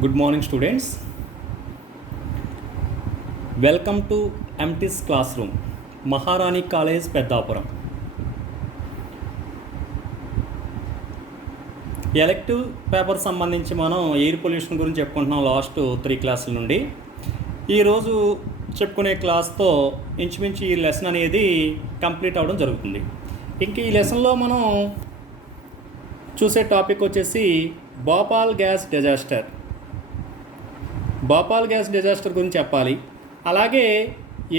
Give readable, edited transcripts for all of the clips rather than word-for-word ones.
Good morning, students. Welcome to MT's classroom, Maharani College, Peddapuram. Elective paper సంబంధించి మనం air pollution గురించి చెప్పుకుంటున్నాం last 3 క్లాసుల నుండి. ఈరోజు చెప్పుకునే క్లాస్తో ఇంచుమించు ఈ లెసన్ అనేది కంప్లీట్ అవ్వడం జరుగుతుంది. ఇంక ఈ లెసన్లో మనం చూసే టాపిక్ వచ్చేసి Bhopal gas disaster. Bhopal gas disaster గురించి చెప్పాలి. అలాగే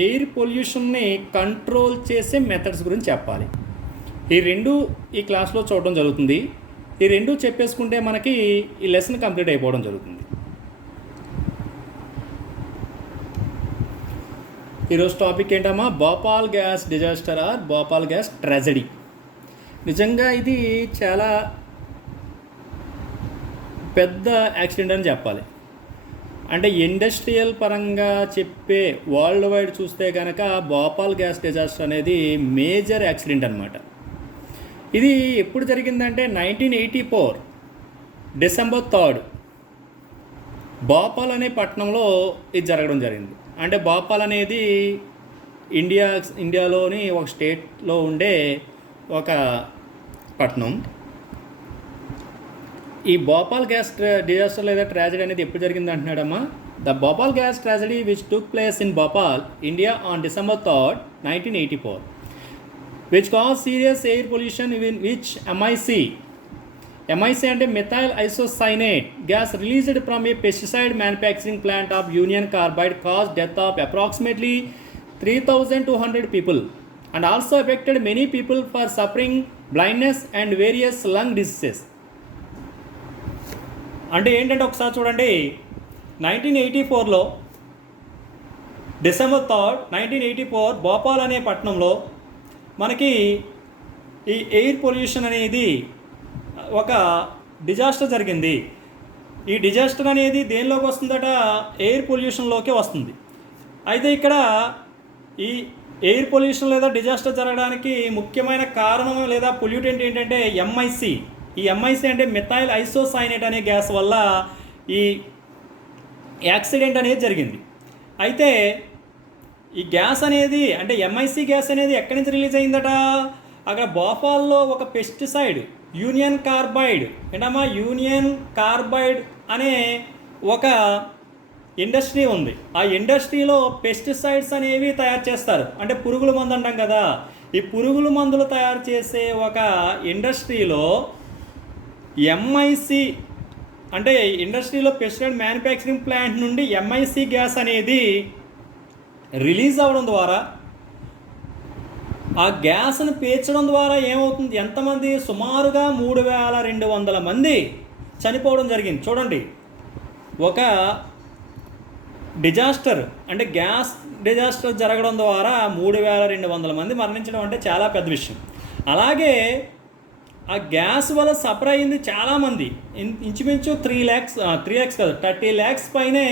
ఎయిర్ పొల్యూషన్ని కంట్రోల్ చేసే మెథడ్స్ గురించి చెప్పాలి. ఈ రెండు ఈ క్లాస్లో చూడడం జరుగుతుంది. ఈ రెండు చెప్పేసుకుంటే మనకి ఈ లెసన్ కంప్లీట్ అయిపోవడం జరుగుతుంది. ఈరోజు టాపిక్ ఏంటమ్మా? Bhopal gas disaster or Bhopal gas tragedy. నిజంగా ఇది చాలా పెద్ద యాక్సిడెంట్ అని చెప్పాలి. అంటే ఇండస్ట్రియల్ పరంగా చెప్పే వరల్డ్ వైడ్ చూస్తే కనుక భోపాల్ గ్యాస్ డిజాస్టర్ అనేది మేజర్ యాక్సిడెంట్ అనమాట. ఇది ఎప్పుడు జరిగిందంటే 1984 డిసెంబర్ 3 భోపాల్ అనే పట్టణంలో ఇది జరగడం జరిగింది. అంటే భోపాల్ అనేది ఇండియాలోని ఒక స్టేట్లో ఉండే ఒక పట్టణం. ఈ భోపాల్ గ్యాస్ డిజాస్టర్ లేదా ట్రాజెడీ అనేది ఎప్పుడు జరిగింది అంటున్నాడమ్మా? The Bhopal gas tragedy which took place in Bhopal, India on December 3, 1984, which caused serious air pollution in which MIC అంటే methyl isocyanate gas released from a pesticide manufacturing plant of Union Carbide caused death of approximately 3,200 people and also affected many people for suffering blindness and various lung diseases. అంటే ఏంటంటే ఒకసారి చూడండి, 1984లో December 3, 1984 Bhopal అనే పట్టణంలో మనకి ఈ air pollution అనేది ఒక డిజాస్టర్ జరిగింది. ఈ డిజాస్టర్ అనేది దేనిలోకి వస్తుందట? ఎయిర్ పొల్యూషన్లోకే వస్తుంది. అయితే ఇక్కడ ఈ ఎయిర్ పొల్యూషన్ లేదా డిజాస్టర్ జరగడానికి ముఖ్యమైన కారణం లేదా పొల్యూటెంట్ ఏంటంటే MIC. ఈ MIC అంటే మిథైల్ ఐసోసైనేట్ అనే గ్యాస్ వల్ల ఈ యాక్సిడెంట్ అనేది జరిగింది. అయితే ఈ గ్యాస్ అనేది అంటే MIC గ్యాస్ అనేది ఎక్కడి నుంచి రిలీజ్ అయిందట? అక్కడ భోపాల్లో ఒక పెస్టిసైడ్ యూనియన్ కార్బైడ్ ఏంటమ్మా? యూనియన్ కార్బైడ్ అనే ఒక ఇండస్ట్రీ ఉంది. ఆ ఇండస్ట్రీలో పెస్టిసైడ్స్ అనేవి తయారు చేస్తారు. అంటే పురుగుల మందు అంటాం కదా, ఈ పురుగుల మందులు తయారు చేసే ఒక ఇండస్ట్రీలో MIC అంటే ఇండస్ట్రీలో పెస్టిసైడ్ మ్యానుఫ్యాక్చరింగ్ ప్లాంట్ నుండి MIC గ్యాస్ అనేది రిలీజ్ అవ్వడం ద్వారా ఆ గ్యాస్ను పీల్చడం ద్వారా ఏమవుతుంది? ఎంతమంది? సుమారుగా 3,200 మంది చనిపోవడం జరిగింది. చూడండి, ఒక డిజాస్టర్ అంటే గ్యాస్ డిజాస్టర్ జరగడం ద్వారా 3,200 మంది మరణించడం అంటే చాలా పెద్ద విషయం. అలాగే ఆ గ్యాస్ వల్ల సఫర్ అయింది చాలామంది. ఇంచుమించు 3 lakhs కాదు 30 lakhs పైనే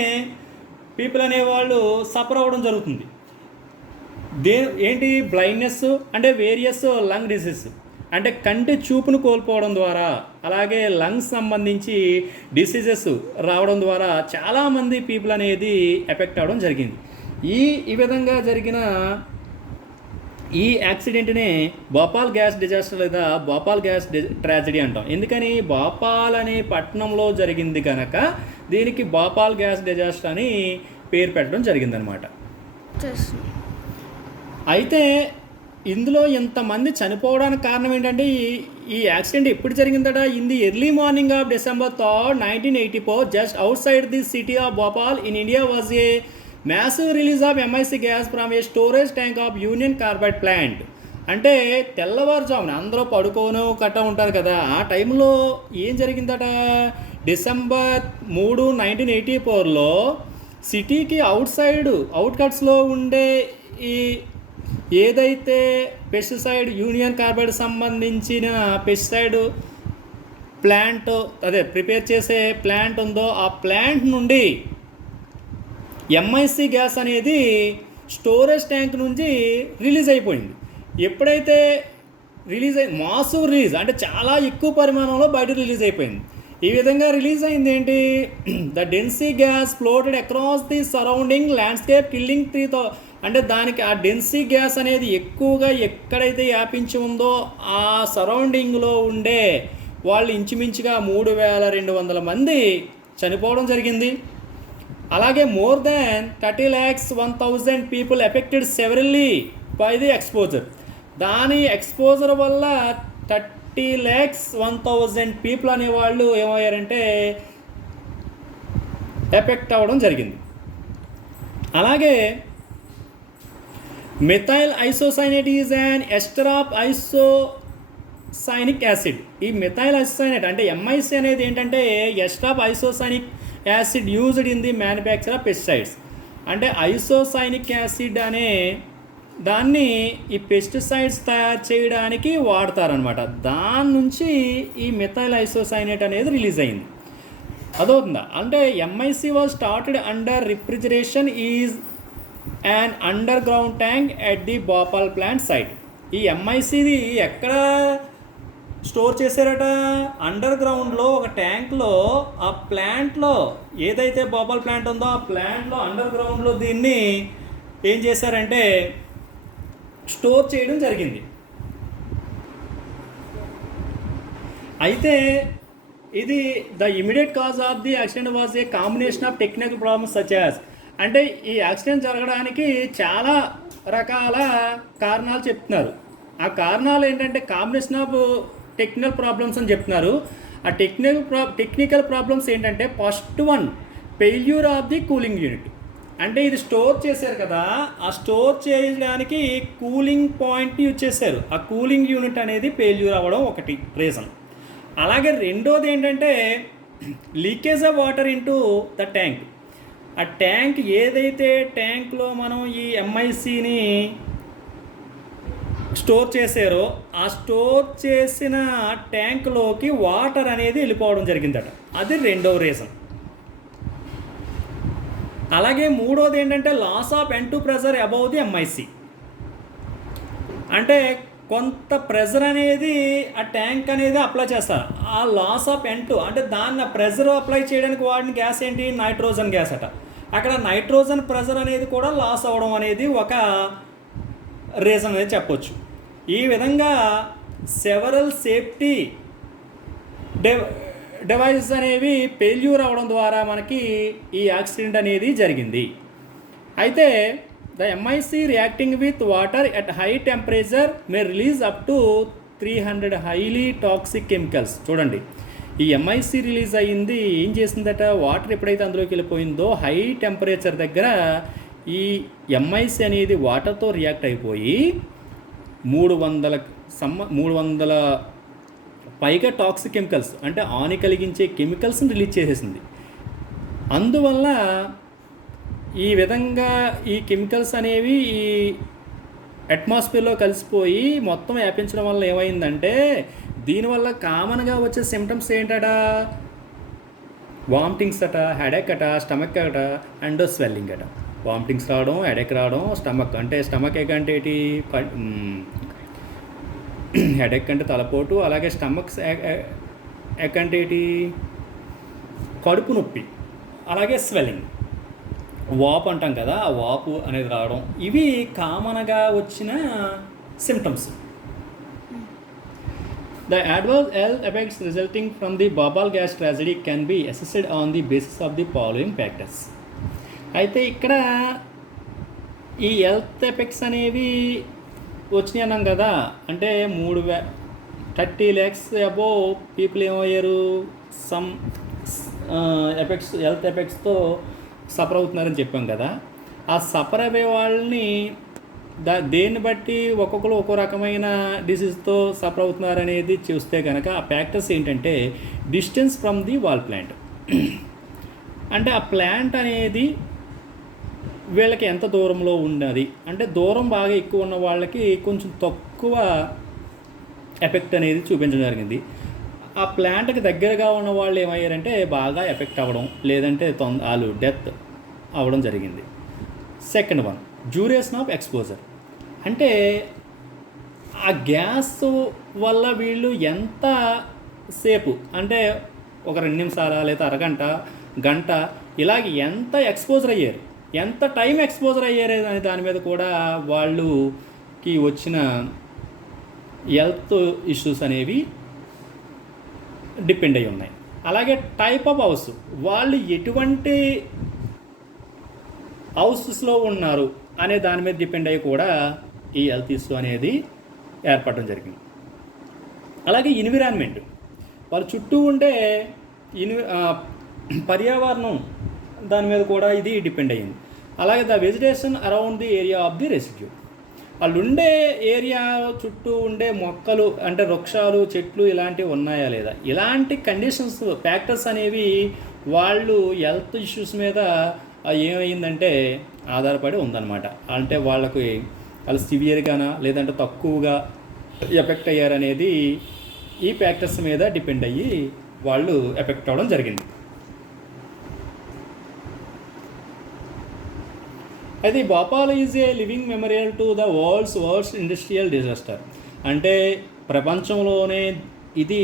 పీపుల్ అనేవాళ్ళు సఫర్ అవ్వడం జరుగుతుంది. ఏంటి? బ్లైండ్నెస్ అంటే వేరియస్ లంగ్ డిసీజ్ అంటే కంటి చూపును కోల్పోవడం ద్వారా, అలాగే లంగ్స్ సంబంధించి డిసీజెస్ రావడం ద్వారా చాలామంది పీపుల్ అనేది ఎఫెక్ట్ అవ్వడం జరిగింది. ఈ విధంగా జరిగిన ఈ యాక్సిడెంట్నే భోపాల్ గ్యాస్ డిజాస్టర్ లేదా భోపాల్ గ్యాస్ ట్రాజెడీ అంటాం. ఎందుకని? భోపాల్ అనే పట్టణంలో జరిగింది కనుక దీనికి భోపాల్ గ్యాస్ డిజాస్టర్ అని పేరు పెట్టడం జరిగిందనమాట. అయితే ఇందులో ఇంతమంది చనిపోవడానికి కారణం ఏంటంటే ఈ యాక్సిడెంట్ ఎప్పుడు జరిగిందట? In the early morning of December 3, 1984 just outside the city of Bhopal in India was a massive release of MIC gas from a storage tank of Union Carbide plant. అంటే తెల్లవారుజామున అందరూ పడుకోను కట్ట ఉంటారు కదా, ఆ టైంలో ఏం జరిగిందట? December 3, 1984లో సిటీకి అవుట్కట్స్లో ఉండే ఈ ఏదైతే పెస్టిసైడ్ యూనియన్ కార్బైడ్ సంబంధించిన పెస్టిసైడ్ ప్లాంట్ ప్రిపేర్ చేసే ప్లాంట్ ఉందో ఆ ప్లాంట్ నుండి MIC గ్యాస్ అనేది స్టోరేజ్ ట్యాంక్ నుంచి రిలీజ్ అయిపోయింది. ఎప్పుడైతే మాసివ్ రిలీజ్ అంటే చాలా ఎక్కువ పరిమాణంలో బయట రిలీజ్ అయిపోయింది. ఈ విధంగా రిలీజ్ అయింది ఏంటి, the dense gas floated across the surrounding landscape killing 3000. అంటే దానికి ఆ డెన్సీ గ్యాస్ అనేది ఎక్కువగా ఎక్కడైతే వ్యాపించి ఉందో ఆ సరౌండింగ్లో ఉండే వాళ్ళు ఇంచుమించుగా 3200 మంది చనిపోవడం జరిగింది. అలాగే more than 30,01,000 people affected severally by the exposure. దాని ఎక్స్పోజర్ వల్ల 30,01,000 పీపుల్ అనేవాళ్ళు ఏమయ్యారంటే ఎఫెక్ట్ అవ్వడం జరిగింది. అలాగే methyl isocyanate is an ester of isocyanic acid. ఈ మెథైల్ ఐసోసైనేట్ అంటే ఎంఐసి అనేది ఏంటంటే ester of isocyanic acid used in the manufacture of pesticides. అంటే ఐసోసైనిక్ యాసిడ్ అనే దాన్ని ఈ పెస్టిసైడ్స్ తయారు చేయడానికి వాడతారనమాట. దాని నుంచి ఈ మెథైల్ ఐసోసైనేట్ అనేది రిలీజ్ అయింది. అదవుతుందా అంటే MIC was started under refrigeration is and underground tank at the Bhopal plant site. ఈ ఎంఐసిది ఎక్కడ స్టోర్ చేశారట, అండర్ గ్రౌండ్లో ఒక ట్యాంక్లో, ఆ ప్లాంట్లో ఏదైతే భోపాల్ ప్లాంట్ ఉందో ఆ ప్లాంట్లో అండర్ గ్రౌండ్లో దీన్ని ఏం చేశారంటే స్టోర్ చేయడం జరిగింది. అయితే ఇది the immediate cause of the accident was a combination of technical problems such as. అంటే ఈ యాక్సిడెంట్ జరగడానికి చాలా రకాల కారణాలు చెప్తున్నారు. ఆ కారణాలు ఏంటంటే కాంబినేషన్ ఆఫ్ టెక్నికల్ ప్రాబ్లమ్స్ అని చెప్తున్నారు. ఆ టెక్నికల్ ప్రాబ్లమ్స్ ఏంటంటే first one failure of the cooling unit. అంటే ఇది స్టోర్ చేశారు కదా, ఆ స్టోర్ చేయడానికి కూలింగ్ పాయింట్ని యూజ్ చేశారు. ఆ కూలింగ్ యూనిట్ అనేది ఫెయిల్యూర్ అవ్వడం ఒకటి రీజన్. అలాగే రెండోది ఏంటంటే leakage of water into the tank. ఆ ట్యాంక్ ఏదైతే ట్యాంక్లో మనం ఈ ఎంఐసిని స్టోర్ చేశారో ఆ స్టోర్ చేసిన ట్యాంక్లోకి వాటర్ అనేది వెళ్ళిపోవడం జరిగిందట. అది రెండవ రీజన్. అలాగే మూడోది ఏంటంటే loss of N2 pressure above the MIC. అంటే కొంత ప్రెజర్ అనేది ఆ ట్యాంక్ అనేది అప్లై చేస్తారు. ఆ లాస్ ఆఫ్ N2 అంటే దాన్ని ప్రెజర్ అప్లై చేయడానికి వాడిన గ్యాస్ ఏంటి, నైట్రోజన్ గ్యాస్ అట. అక్కడ నైట్రోజన్ ప్రెజర్ అనేది కూడా లాస్ అవ్వడం అనేది ఒక రీజన్ అనేది చెప్పొచ్చు. ఈ విధంగా సెవరల్ సేఫ్టీ డివైసెస్ అనేవి ఫెయిల్యూర్ అవ్వడం ద్వారా మనకి ఈ యాక్సిడెంట్ అనేది జరిగింది. అయితే the MIC reacting with water at high temperature May release up to 300 highly toxic chemicals. చూడండి, ఈ ఎంఐసి రిలీజ్ అయ్యింది ఏం చేసిందట, వాటర్ ఎప్పుడైతే అందులోకి వెళ్ళిపోయిందో హై టెంపరేచర్ దగ్గర ఈ ఎంఐసి అనేది వాటర్తో రియాక్ట్ అయిపోయి 300 పైగా టాక్సిక్ కెమికల్స్ అంటే హాని కలిగించే కెమికల్స్ని రిలీజ్ చేసేసింది. అందువల్ల ఈ విధంగా ఈ కెమికల్స్ అనేవి ఈ అట్మాస్ఫియర్లో కలిసిపోయి మొత్తం వ్యాపించడం వల్ల ఏమైందంటే దీనివల్ల కామన్గా వచ్చే సిమ్టమ్స్ ఏంటట, వామిటింగ్స్ అట, హెడేక్ అట, స్టమక్ అట అండ్ స్వెల్లింగ్ అట. వామిటింగ్స్ రావడం, హెడేక్ రావడం, స్టమక్ అంటే స్టమక్ ఏక్ అంటే ఏంటి, హెడేక్ అంటే తలపోటు, అలాగే స్టమక్ ఏక్ అంటే ఏంటి కడుపు నొప్పి, అలాగే స్వెల్లింగ్ వాపు అంటాం కదా, ఆ వాపు అనేది రావడం, ఇవి కామన్గా వచ్చిన symptoms. The adverse health effects resulting from the Bhopal gas tragedy can be assessed on the basis of the following factors. అయితే ఇక్కడ ఈ హెల్త్ ఎఫెక్ట్స్ అనేవి వచ్చినాయి అన్నాం కదా, అంటే 30 lakhs అబోవ్ పీపుల్ ఏమయ్యారు, సమ్ ఎఫెక్ట్స్ హెల్త్ ఎఫెక్ట్స్తో సఫర్ అవుతున్నారని చెప్పాం కదా. ఆ సఫర్ అయ్యే వాళ్ళని దేన్ని బట్టి ఒక్కొక్కరు ఒక్కో రకమైన డిసీజ్తో సఫర్ అవుతున్నారనేది చూస్తే కనుక ఆ ఫ్యాక్టర్స్ ఏంటంటే distance from the wall plant. అంటే ఆ ప్లాంట్ అనేది వీళ్ళకి ఎంత దూరంలో ఉన్నది, అంటే దూరం బాగా ఎక్కువ ఉన్న వాళ్ళకి కొంచెం తక్కువ ఎఫెక్ట్ అనేది చూపించడం జరిగింది. ఆ ప్లాంట్కి దగ్గరగా ఉన్న వాళ్ళు ఏమయ్యారంటే బాగా ఎఫెక్ట్ అవ్వడం, లేదంటే వాళ్ళు డెత్ అవ్వడం జరిగింది. Second one duration of exposure. అంటే ఆ గ్యాస్ వల్ల వీళ్ళు ఎంత సేపు అంటే ఒక 2 నిమిషాల లేదా అరగంట, గంట ఇలాగ ఎంత ఎక్స్పోజర్ అయ్యారు, ఎంత టైం ఎక్స్పోజర్ అయ్యారు అనే దాని మీద కూడా వాళ్ళకి వచ్చిన హెల్త్ ఇష్యూస్ అనేవి డిపెండ్ అయి ఉన్నాయి. అలాగే టైప్ ఆఫ్ హౌస్, వాళ్ళు ఎటువంటి హౌసెస్లో ఉన్నారు అనే దాని మీద డిపెండ్ అయ్యి కూడా ఈ హెల్త్ ఇష్యూ అనేది ఏర్పడడం జరిగింది. అలాగే ఎన్విరాన్మెంట్, వాళ్ళ చుట్టూ ఉండే పర్యావరణం దాని మీద కూడా ఇది డిపెండ్ అయ్యింది. అలాగే the vegetation around the area of the residue, వాళ్ళు ఉండే ఏరియా చుట్టూ ఉండే మొక్కలు అంటే వృక్షాలు, చెట్లు ఇలాంటివి ఉన్నాయా లేదా, ఇలాంటి కండిషన్స్ ఫ్యాక్టర్స్ అనేవి వాళ్ళు హెల్త్ ఇష్యూస్ మీద ఏమైందంటే ఆధారపడి ఉందన్నమాట. అంటే వాళ్ళు సివియర్గానా లేదంటే తక్కువగా ఎఫెక్ట్ అయ్యారనేది ఈ ఫ్యాక్టర్స్ మీద డిపెండ్ అయ్యి వాళ్ళు ఎఫెక్ట్ అవ్వడం జరిగింది. అయితే Bhopal is a living memorial to the world's industrial disaster. అంటే ప్రపంచంలోనే ఇది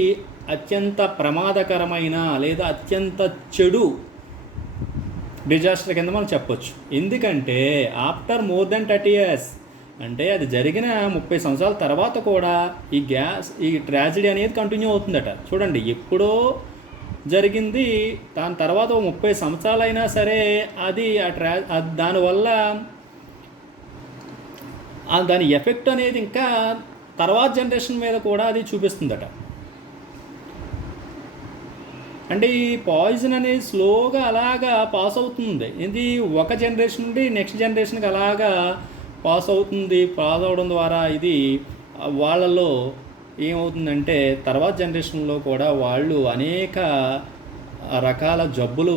అత్యంత ప్రమాదకరమైన లేదా అత్యంత చెడు డిజాస్టర్ కింద మనం చెప్పొచ్చు. ఎందుకంటే ఆఫ్టర్ మోర్ దెన్ 30 years, అంటే అది జరిగిన 30 సంవత్సరాల తర్వాత కూడా ఈ ట్రాజడీ అనేది కంటిన్యూ అవుతుందట. చూడండి, ఎప్పుడో జరిగింది, దాని తర్వాత 30 సంవత్సరాలైనా సరే అది దానివల్ల దాని ఎఫెక్ట్ అనేది ఇంకా తర్వాత జనరేషన్ మీద కూడా అది చూపిస్తుందట. అంటే ఈ పాయిజన్ అనేది స్లోగా అలాగా పాస్ అవుతుంది. ఇది ఒక జనరేషన్ నుండి నెక్స్ట్ జనరేషన్కి అలాగా పాస్ అవడం ద్వారా ఇది వాళ్ళలో ఏమవుతుందంటే తర్వాత జనరేషన్లో కూడా వాళ్ళు అనేక రకాల జబ్బులు,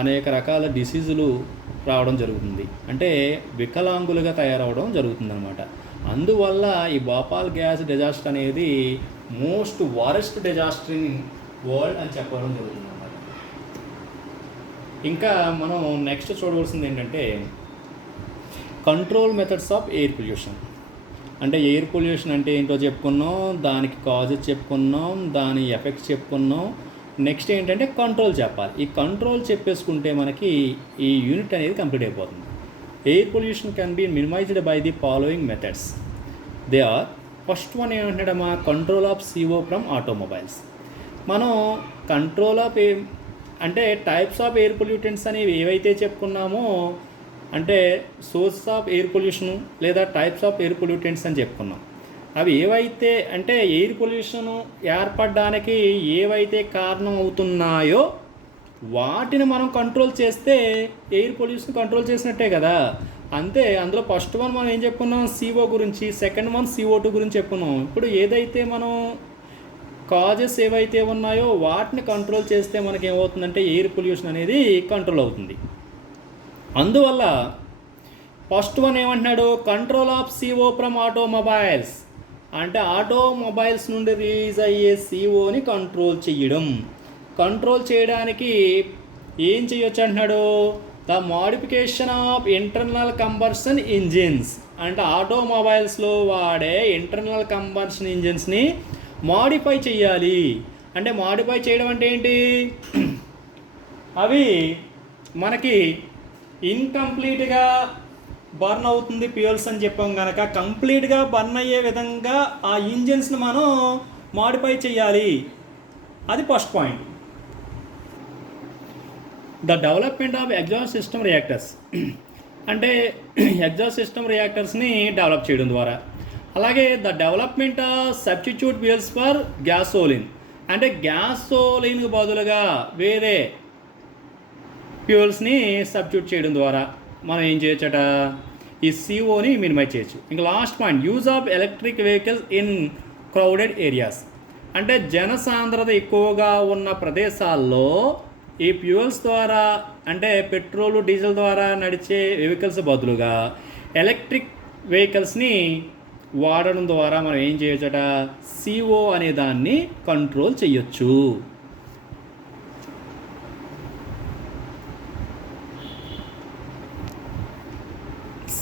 అనేక రకాల డిసీజులు రావడం జరుగుతుంది. అంటే వికలాంగులుగా తయారవడం జరుగుతుందన్నమాట. అందువల్ల ఈ భోపాల్ గ్యాస్ డిజాస్టర్ అనేది most worst disaster in world అని చెప్పడం జరుగుతుంది అన్నమాట. ఇంకా మనం నెక్స్ట్ చూడవలసింది ఏంటంటే control methods of air pollution. అంటే ఎయిర్ పొల్యూషన్ అంటే ఏంటో చెప్పుకున్నాం, దానికి కాజెస్ చెప్పుకున్నాం, దాని ఎఫెక్ట్స్ చెప్పుకున్నాం. నెక్స్ట్ ఏంటంటే కంట్రోల్ చెప్పాలి. ఈ కంట్రోల్ చెప్పేసుకుంటే మనకి ఈ యూనిట్ అనేది కంప్లీట్ అయిపోతుంది. Air pollution can be minimised by the following methods. They are, first one ఏమంటాడమ్మా, control of CO from automobiles. మనం కంట్రోల్ ఆఫ్ అంటే టైప్స్ ఆఫ్ ఎయిర్ పొల్యూటెంట్స్ అనేవి ఏవైతే చెప్పుకున్నామో, అంటే సోర్సెస్ ఆఫ్ ఎయిర్ పొల్యూషను లేదా టైప్స్ ఆఫ్ ఎయిర్ పొల్యూటెంట్స్ అని చెప్పుకున్నాం. అవి ఏవైతే అంటే ఎయిర్ పొల్యూషను ఏర్పడడానికి ఏవైతే కారణం అవుతున్నాయో వాటిని మనం కంట్రోల్ చేస్తే ఎయిర్ పొల్యూషన్ కంట్రోల్ చేసినట్టే కదా. అంతే. అందులో ఫస్ట్ వన్ మనం ఏం చెప్పుకున్నాం, CO గురించి, సెకండ్ వన్ CO2 గురించి చెప్పుకున్నాం. ఇప్పుడు ఏదైతే మనం కాజెస్ ఏవైతే ఉన్నాయో వాటిని కంట్రోల్ చేస్తే మనకి ఏమవుతుందంటే ఎయిర్ పొల్యూషన్ అనేది కంట్రోల్ అవుతుంది. అందువల్ల ఫస్ట్ వన్ ఏమంటున్నాడు, control of CO from automobiles. అంటే ఆటోమొబైల్స్ నుండి రిలీజ్ అయ్యే COని కంట్రోల్ చేయడం. కంట్రోల్ చేయడానికి ఏం చేయొచ్చు అంటున్నాడు, the modification of internal combustion engines. అంటే ఆటోమొబైల్స్లో వాడే ఇంటర్నల్ కంబషన్ ఇంజిన్స్ని మోడిఫై చేయాలి. అంటే మోడిఫై చేయడం అంటే ఏంటి, అవి మనకి ఇన్కంప్లీట్గా బర్న్ అవుతుంది ఫ్యూయల్స్ అని చెప్పాం కనుక కంప్లీట్గా బర్న్ అయ్యే విధంగా ఆ ఇంజిన్స్ని మనం మోడిఫై చేయాలి. అది first point. The development of exhaust system reactors. అంటే ఎగ్జాస్ట్ సిస్టమ్ రియాక్టర్స్ని డెవలప్ చేయడం ద్వారా. అలాగే the development of substitute fuels for gasoline. అంటే గ్యాసోలిన్కి బదులుగా వేరే ఫ్యూయల్స్ని సబ్స్టిట్యూట్ చేయడం ద్వారా మనం ఏం చేయొచ్చట, ఈ COని మినిమైజ్ చేయొచ్చు. ఇంకా last point, use of electric vehicles in crowded areas. అంటే జనసాంద్రత ఎక్కువగా ఉన్న ప్రదేశాల్లో ఈ ఫ్యూయల్స్ ద్వారా అంటే పెట్రోలు, డీజిల్ ద్వారా నడిచే వెహికల్స్ బదులుగా ఎలక్ట్రిక్ వెహికల్స్ని వాడడం ద్వారా మనం ఏం చేయొచ్చట, CO అనే దాన్ని కంట్రోల్ చేయొచ్చు.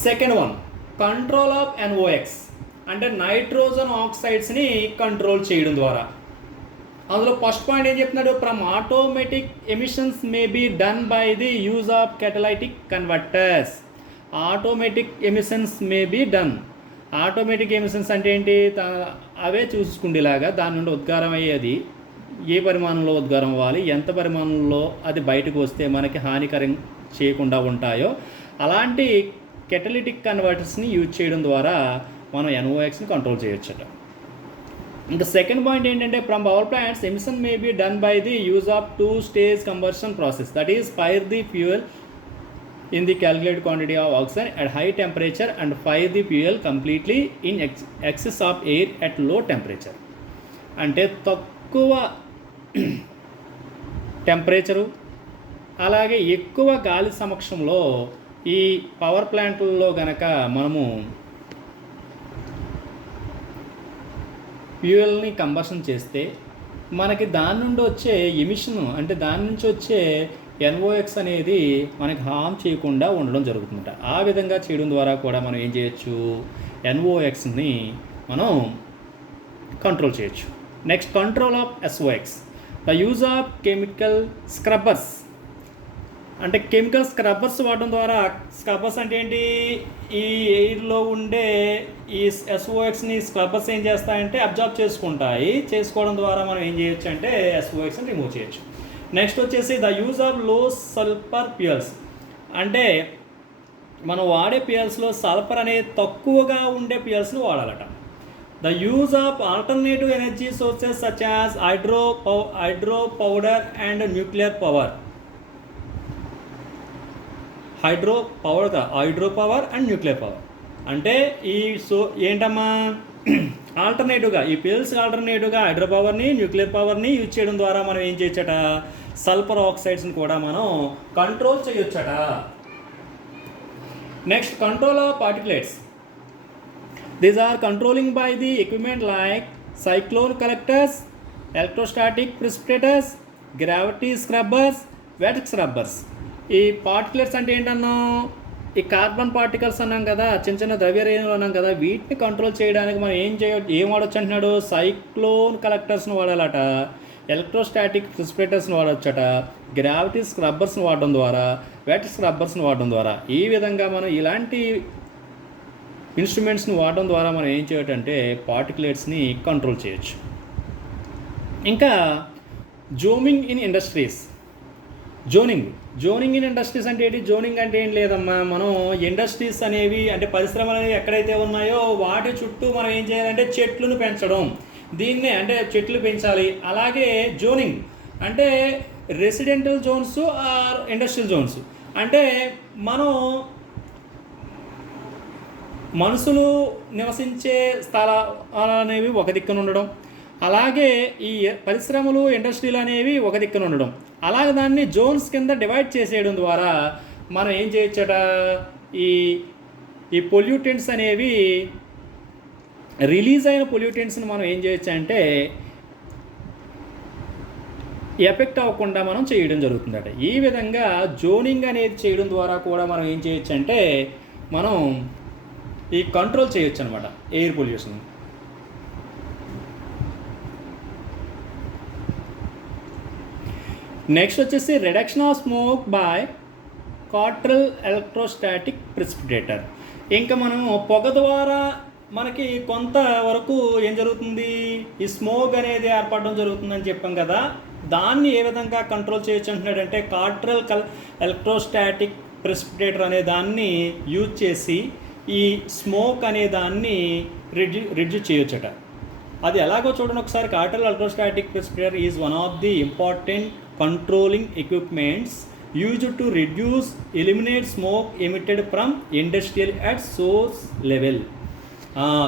Second one, control of NOx. అంటే నైట్రోజన్ ఆక్సైడ్స్ని కంట్రోల్ చేయడం ద్వారా. అందులో ఫస్ట్ పాయింట్ ఏం చెప్తున్నాడు, from automatic emissions may be done by the use of catalytic converters. Automatic emissions may be done. Automatic emissions అంటే ఏంటి, అవే చూసుకుండేలాగా దాని నుండి ఉద్గారం అయ్యేది ఏ పరిమాణంలో ఉద్గారం అవ్వాలి, ఎంత పరిమాణంలో అది బయటకు వస్తే మనకి హానికరం చేయకుండా ఉంటాయో అలాంటి కెటలిటిక్ కన్వర్టర్స్ని యూజ్ చేయడం ద్వారా మనం NOx కంట్రోల్ చేయొచ్చట. ఇంకా సెకండ్ పాయింట్ ఏంటంటే, from power plants emission may be done by the use of 2-stage combustion process, that is fire the fuel in the calculated quantity of oxygen at high temperature and fire the fuel completely in excess of air at low temperature. అంటే తక్కువ temperature అలాగే ఎక్కువ గాలి సమక్షంలో ఈ power ప్లాంట్లలో గనక మనము ఫ్యూయల్ని combustion చేస్తే మనకి దాని నుండి వచ్చే ఎమిషన్ అంటే దాని నుంచి వచ్చే NOx అనేది మనకి హామ్ చేయకుండా ఉండడం జరుగుతుందట. ఆ విధంగా చేయడం ద్వారా కూడా మనం ఏం చేయొచ్చు, NOxని మనం కంట్రోల్ చేయొచ్చు. Next, control of SOx, the use of chemical scrubbers. అంటే కెమికల్ స్క్రబ్బర్స్ వాడడం ద్వారా, స్క్రబ్బర్స్ అంటే ఏంటి, ఈ ఎయిర్లో ఉండే ఈ SOxని స్క్రబ్బర్స్ ఏం చేస్తాయంటే అబ్జార్బ్ చేసుకోవడం ద్వారా మనం ఏం చేయొచ్చు అంటే SOxని రిమూవ్ చేయొచ్చు. నెక్స్ట్ వచ్చేసి the use of low sulphur fuels. అంటే మనం వాడే ఫ్యూయల్స్లో సల్ఫర్ అనేది తక్కువగా ఉండే ఫ్యూయల్స్ని వాడాలట. The use of alternative energy sources such as hydro power and nuclear power. Hydro power and nuclear power అంటే ఏంటమ్మా, ఆల్టర్నేటివ్గా ఈ ఫ్యూయల్స్కి ఆల్టర్నేటివ్గా హైడ్రో పవర్ని న్యూక్లియర్ పవర్ని యూజ్ చేయడం ద్వారా మనం ఏం చేయొచ్చట, సల్ఫర్ ఆక్సైడ్స్ని కూడా మనం కంట్రోల్ చేయొచ్చట. Next, control of particulates. These are controlling by the equipment like cyclone collectors, electrostatic precipitators, gravity scrubbers, wet scrubbers. ఈ పార్టికులేట్స్ అంటే ఏంటన్నా, ఈ కార్బన్ పార్టికల్స్ అన్నాం కదా, చిన్న చిన్న ద్రవ్యరేణులు అన్నాం కదా, వీటిని కంట్రోల్ చేయడానికి మనం ఏం వాడచ్చు అంటున్నాడు, సైక్లోన్ కలెక్టర్స్ని వాడాలట, ఎలక్ట్రోస్టాటిక్ ప్రిసిపిటేటర్స్ని వాడచ్చట, గ్రావిటీ స్క్రబ్బర్స్ని వాడడం ద్వారా, వెట్ స్క్రబ్బర్స్ని వాడడం ద్వారా. ఈ విధంగా మనం ఇలాంటి ఇన్స్ట్రుమెంట్స్ని వాడడం ద్వారా మనం ఏం చేయటంటే పార్టికులేట్స్ని కంట్రోల్ చేయొచ్చు. ఇంకా zoning in industries. Zoning in industries అంటే ఏంటి, జోనింగ్ అంటే ఏం లేదమ్మా, మనం ఇండస్ట్రీస్ అనేవి అంటే పరిశ్రమలు అనేవి ఎక్కడైతే ఉన్నాయో వాటి చుట్టూ మనం ఏం చేయాలంటే చెట్లను పెంచడం, దీన్నే అంటే చెట్లు పెంచాలి. అలాగే జోనింగ్ అంటే residential zones or industrial zones అంటే మనం మనుషులు నివసించే స్థలాలు అనేవి ఒక దిక్కున ఉండడం, అలాగే ఈ పరిశ్రమలు ఇండస్ట్రీలు అనేవి ఒక దిక్కున ఉండడం, అలాగే దాన్ని జోన్స్ కింద డివైడ్ చేసేయడం ద్వారా మనం ఏం చేయొచ్చట, ఈ పొల్యూటెంట్స్ అనేవి రిలీజ్ అయిన పొల్యూటెంట్స్ని మనం ఏం చేయొచ్చు అంటే ఎఫెక్ట్ అవ్వకుండా మనం చేయడం జరుగుతుందట. ఈ విధంగా జోనింగ్ అనేది చేయడం ద్వారా కూడా మనం ఏం చేయొచ్చు అంటే మనం ఈ కంట్రోల్ చేయొచ్చు అనమాట ఎయిర్ పొల్యూషన్. నెక్స్ట్ వచ్చేసి reduction of smoke by Cottrell electrostatic precipitator. ఇంకా మనము పొగ ద్వారా మనకి కొంతవరకు ఏం జరుగుతుంది, ఈ స్మోక్ అనేది ఏర్పడడం జరుగుతుందని చెప్పాం కదా, దాన్ని ఏ విధంగా కంట్రోల్ చేయొచ్చు అంటున్నాడంటే కార్టరల్ ఎలక్ట్రోస్టాటిక్ ప్రిసిపిటేటర్ అనే దాన్ని యూజ్ చేసి ఈ స్మోక్ అనే దాన్ని రిడ్యూస్ చేయొచ్చట. అది ఎలాగో చూడండి ఒకసారి. Cottrell electrostatic precipitator is one of the important controlling equipments used to reduce eliminate smoke emitted from industrial at source level.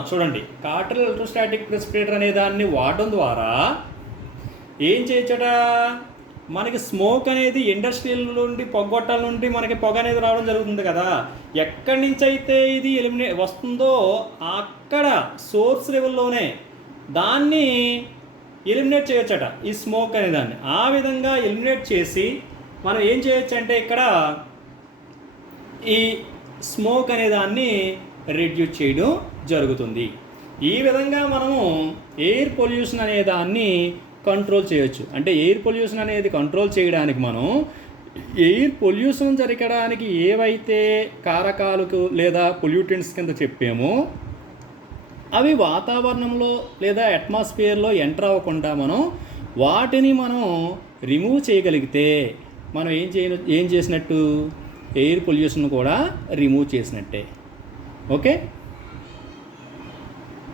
చూడండి, కార్టరల్ ఎలక్ట్రోస్టాటిక్ ప్రిసిపిటేటర్ అనే దాన్ని వాడడం ద్వారా ఏం చేయొచ్చట, మనకి స్మోక్ అనేది ఇండస్ట్రియల్ నుండి పొగొట్టాల నుండి మనకి పొగ అనేది రావడం జరుగుతుంది కదా, ఎక్కడి నుంచి అయితే ఇది వస్తుందో అక్కడ సోర్స్ లెవెల్లోనే దాన్ని ఎలిమినేట్ చేయొచ్చట ఈ స్మోక్ అనే దాన్ని. ఆ విధంగా ఎలిమినేట్ చేసి మనం ఏం చేయొచ్చు అంటే ఇక్కడ ఈ స్మోక్ అనే దాన్ని రిడ్యూస్ చేయడం జరుగుతుంది. ఈ విధంగా మనము ఎయిర్ పొల్యూషన్ అనే దాన్ని కంట్రోల్ చేయొచ్చు. అంటే ఎయిర్ పొల్యూషన్ అనేది కంట్రోల్ చేయడానికి మనం ఎయిర్ పొల్యూషన్ జరగడానికి ఏవైతే కారకాలకు లేదా పొల్యూటెంట్స్ కింద చెప్పామో అవి వాతావరణంలో లేదా అట్మాస్ఫియర్లో ఎంటర్ అవ్వకుండా వాటిని మనం రిమూవ్ చేయగలిగితే మనం ఏం చేసినట్టు ఎయిర్ పొల్యూషన్ కూడా రిమూవ్ చేసినట్టే. ఓకే.